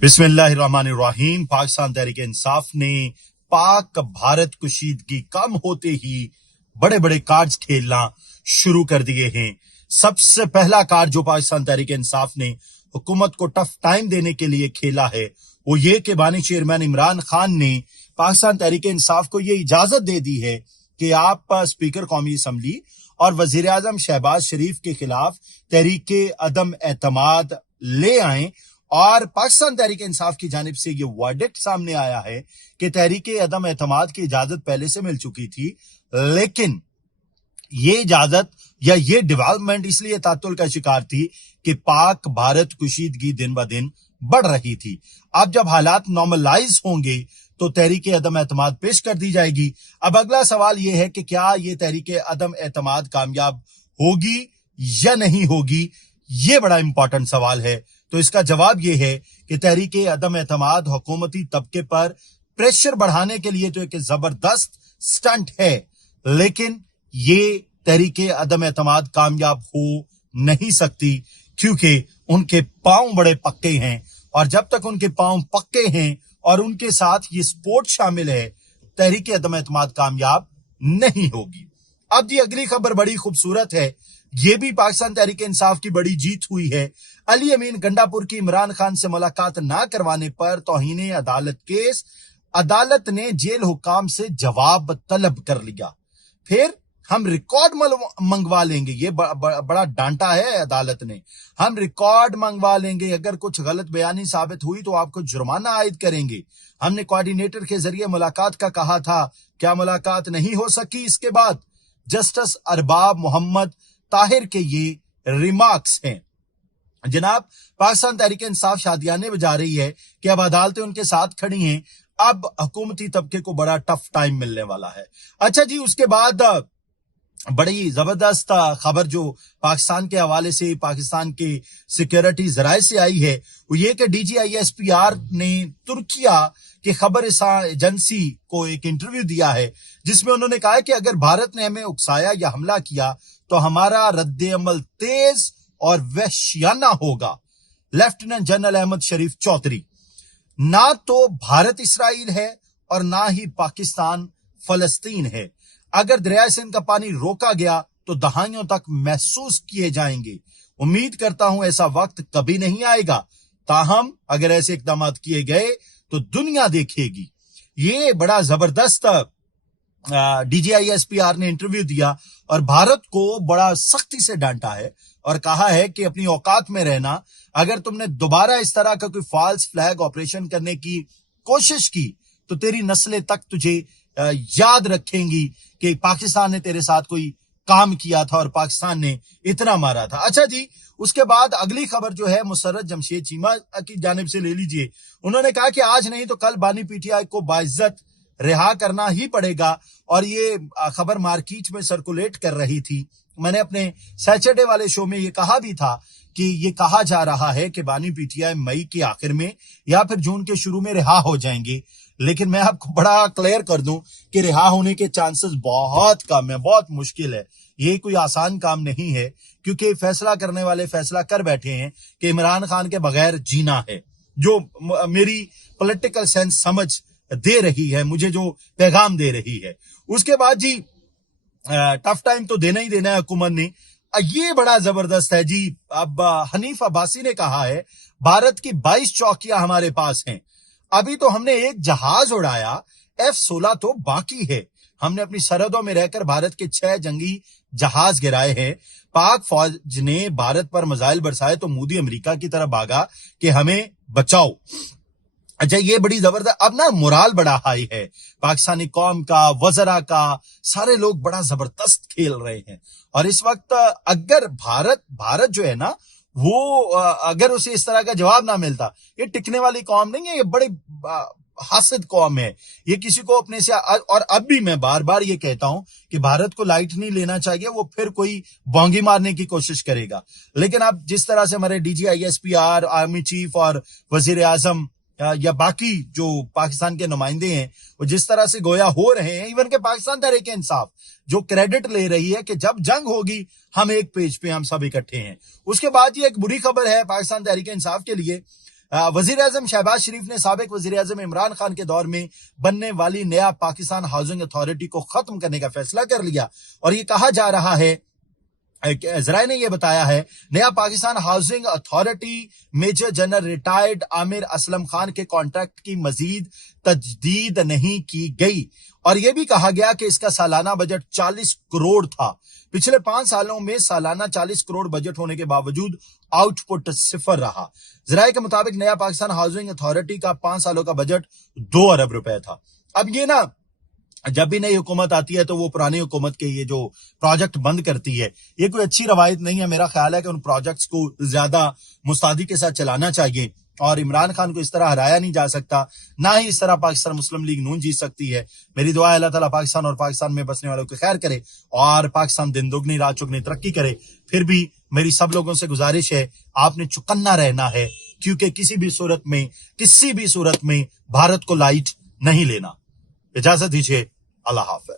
बिस्मिल्लाहिर्रहमानिर्रहीम। पाकिस्तान तहरीक इंसाफ ने पाक भारत कशीदगी कम होते ही बड़े बड़े कार्ड्स खेलना शुरू कर दिए हैं। सबसे पहला कार्ड जो पाकिस्तान तहरीक इंसाफ ने हुकूमत को टफ टाइम देने के लिए खेला है वो ये कि बानी चेयरमैन इमरान खान ने पाकिस्तान तहरीक इंसाफ को ये इजाजत दे दी है कि आप स्पीकर कौमी असम्बली और वजीर आजम शहबाज शरीफ के खिलाफ तहरीक अदम एतमाद ले आएं। और पाकिस्तान तहरीक इंसाफ की जानिब से ये वर्डिक्ट सामने आया है कि तहरीक अदम एतमाद की इजाजत पहले से मिल चुकी थी, लेकिन ये इजाजत या ये डेवलपमेंट इसलिए तातुल का शिकार थी कि पाक भारत कशीदगी दिन ब दिन बढ़ रही थी। अब जब हालात नॉर्मलाइज होंगे तो तहरीक अदम एतमाद पेश कर दी जाएगी। अब अगला सवाल ये है कि क्या ये तहरीक अदम एतमाद कामयाब होगी या नहीं होगी, ये बड़ा इंपॉर्टेंट सवाल है। तो इसका जवाब ये है कि तहरीक अदम एतमाद हुकूमती तबके पर प्रेशर बढ़ाने के लिए तो एक जबरदस्त स्टंट है, लेकिन ये तहरीक अदम एतमाद कामयाब हो नहीं सकती क्योंकि उनके पांव बड़े पक्के हैं, और जब तक उनके पांव पक्के हैं और उनके साथ ये सपोर्ट शामिल है, तहरीक अदम एतमाद कामयाब नहीं होगी। अब जी अगली खबर बड़ी खूबसूरत है, ये भी पाकिस्तान तहरीक इंसाफ की बड़ी जीत हुई है। अली अमीन गंडापुर की इमरान खान से मुलाकात ना करवाने पर तौहीन अदालत केस, अदालत ने जेल हुकाम से जवाब तलब कर लिया। फिर हम रिकॉर्ड मंगवा लेंगे, ये बड़ा डांटा है अदालत ने। हम रिकॉर्ड मंगवा लेंगे, अगर कुछ गलत बयानी साबित हुई तो आपको जुर्माना आयद करेंगे। हमने कोऑर्डिनेटर के जरिए मुलाकात का कहा था, क्या मुलाकात नहीं हो सकी? इसके बाद जस्टिस अरबाब मोहम्मद ताहिर के ये रिमार्क्स हैं। जनाब, पाकिस्तान तहरीक इंसाफ शादियाने बजा रही है कि अब अदालतें उनके साथ खड़ी हैं, अब हुकूमती तबके को बड़ा टफ टाइम मिलने वाला है। अच्छा जी, उसके बाद बड़ी जबरदस्त खबर जो पाकिस्तान के हवाले से पाकिस्तान के सिक्योरिटी जराये से आई है वो ये कि DGISPR ने तुर्किया की खबर एजेंसी को एक इंटरव्यू दिया है जिसमें उन्होंने कहा है कि अगर भारत ने हमें उकसाया या हमला किया तो हमारा रद्द अमल तेज और वहशियाना होगा। लेफ्टिनेंट जनरल अहमद शरीफ चौधरी, ना तो भारत इसराइल है और ना ही पाकिस्तान फलस्तीन है। अगर दरिया सिंध का पानी रोका गया तो दहाइयों तक महसूस किए जाएंगे। उम्मीद करता हूं ऐसा वक्त कभी नहीं आएगा, ताहम अगर ऐसे इकदाम किए गए तो दुनिया देखेगी। ये बड़ा जबरदस्त DGISPR ने इंटरव्यू दिया और भारत को बड़ा सख्ती से डांटा है और कहा है कि अपनी औकात में रहना। अगर तुमने दोबारा इस तरह का कोई फॉल्स फ्लैग ऑपरेशन करने की कोशिश की तो तेरी नस्लें तक तुझे याद रखेंगी कि पाकिस्तान ने तेरे साथ कोई काम किया था और पाकिस्तान ने इतना मारा था। अच्छा जी, उसके बाद अगली खबर जो है मुसर्रत जमशेद चीमा की जानिब से ले लीजिए। उन्होंने कहा कि आज नहीं तो कल बानी PTI को बाइज्जत रिहा करना ही पड़ेगा, और ये खबर मार्केट में सर्कुलेट कर रही थी। मैंने अपने सैटरडे वाले शो में ये कहा भी था कि ये कहा जा रहा है कि बानी PTI मई के आखिर में या फिर जून के शुरू में रिहा हो जाएंगे, लेकिन मैं आपको बड़ा क्लियर कर दूं कि रिहा होने के चांसेस बहुत कम है, बहुत मुश्किल है। ये कोई आसान काम नहीं है क्योंकि फैसला करने वाले फैसला कर बैठे हैं कि इमरान खान के बगैर जीना है, जो मेरी पॉलिटिकल सेंस समझ दे रही है, मुझे जो पैगाम दे रही है। उसके बाद जी टफ टाइम तो देना ही देना है हुकूमत ने। ये बड़ा जबरदस्त है जी। अब हनीफ अब्बासी ने कहा है भारत की 22 चौकियां हमारे पास हैं, अभी तो हमने एक जहाज उड़ाया, F-16 तो बाकी है। हमने अपनी सरहदों में रहकर भारत के 6 जंगी जहाज गिराए हैं। पाक फौज ने भारत पर मिसाइल बरसाए तो मोदी अमेरिका की तरफ भागा कि हमें बचाओ। अच्छा, ये बड़ी जबरदस्त। अब ना मोराल बड़ा हाई है पाकिस्तानी कौम का, वज़रा का, सारे लोग बड़ा जबरदस्त खेल रहे हैं। और इस वक्त अगर भारत जो है ना वो अगर उसे इस तरह का जवाब ना मिलता, ये टिकने वाली कौम नहीं है, ये बड़ी हासिद कौम है, ये किसी को अपने से। और अब भी मैं बार बार ये कहता हूं कि भारत को लाइट नहीं लेना चाहिए, वो फिर कोई बोंगी मारने की कोशिश करेगा। लेकिन अब जिस तरह से हमारे DGISPR, आर्मी चीफ और वजीर आजम या बाकी जो पाकिस्तान के नुमाइंदे हैं वो जिस तरह से गोया हो रहे हैं, इवन के पाकिस्तान तहरीक इंसाफ जो क्रेडिट ले रही है कि जब जंग होगी हम एक पेज पे हम सब इकट्ठे हैं। उसके बाद ये एक बुरी खबर है पाकिस्तान तहरीक इंसाफ के लिए वजीर आजम शहबाज शरीफ ने साबिक वजीर आजम इमरान खान के दौर में बनने वाली नया पाकिस्तान हाउसिंग अथॉरिटी को खत्म करने का फैसला कर लिया और ये कहा जा रहा है, जराए ने यह बताया है, नया Pakistan housing authority major general retired Amir Aslam Khan के कॉन्ट्रैक्ट की मजीद तजदीद नहीं की गई और यह भी कहा गया कि इसका सालाना बजट 40 करोड़ था। पिछले 5 सालों में सालाना 40 करोड़ बजट होने के बावजूद आउटपुट सिफर रहा। जराए के मुताबिक नया पाकिस्तान हाउसिंग अथॉरिटी का 5 सालों का बजट 2 अरब रुपए था। अब ये ना, जब भी नई हुकूमत आती है तो वो पुरानी हुकूमत के ये जो प्रोजेक्ट बंद करती है, ये कोई अच्छी रवायत नहीं है। मेरा ख्याल है कि उन प्रोजेक्ट्स को ज्यादा मुस्तैदी के साथ चलाना चाहिए और इमरान खान को इस तरह हराया नहीं जा सकता, ना ही इस तरह पाकिस्तान मुस्लिम लीग नून जीत सकती है। मेरी दुआ है अल्लाह ताला पाकिस्तान और पाकिस्तान में बसने वालों को खैर करे और पाकिस्तान दिन दुगनी रात चौगनी तरक्की करे। फिर भी मेरी सब लोगों से गुजारिश है, आपने चौकन्ना रहना है, क्योंकि किसी भी सूरत में भारत को लाइट नहीं लेना। इजाजत दीजिए, अल्लाह हाफ़िज़।